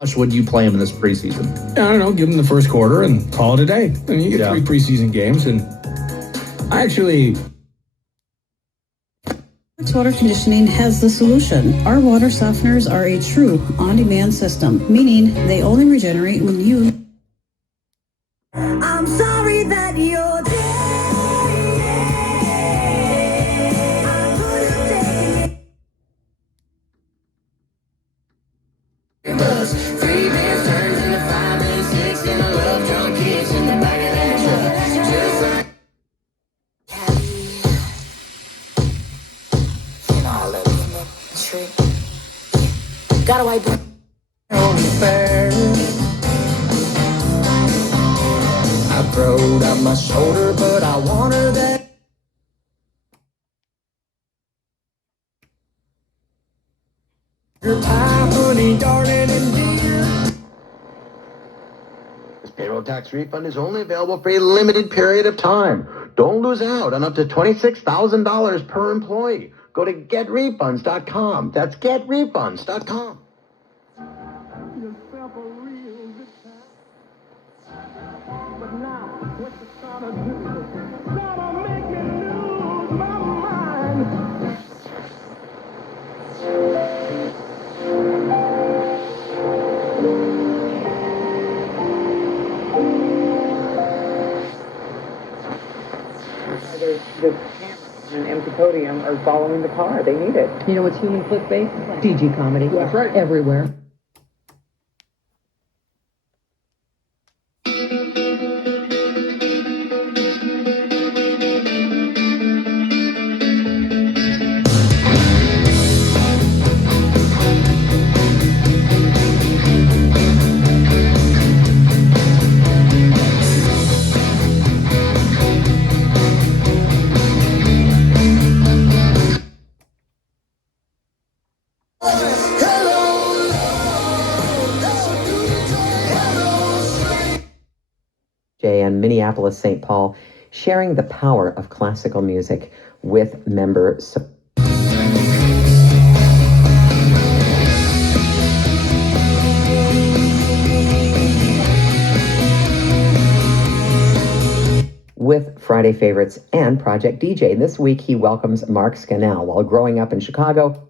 much would you play him in this preseason? I don't know, give him the first quarter and call it a day. I mean, you get 3 preseason games, and I actually... Water Conditioning has the solution. Our water softeners are a true on-demand system, meaning they only regenerate when you... I'm sorry that you're dead. I could have taken it. Cause 3 minutes turns into 5 and 6 and I love drunk kids in the back of that truck. Just like... You know I love you in that tree. Got a white boy. I throwed out my shoulder, but I want her that. Your pie, honey, darling, and dear. This payroll tax refund is only available for a limited period of time. Don't lose out on up to $26,000 per employee. Go to getrefunds.com. That's getrefunds.com. Yourself a real good time. But now, what you gonna do? Gonna make you lose my mind. The camera and empty podium are following the car. They need it. You know what's human clickbait? CG comedy. Yeah. That's right. Everywhere. And Minneapolis, St. Paul, sharing the power of classical music with member support. With Friday Favorites and Project DJ. This week, he welcomes Mark Scannell. While growing up in Chicago,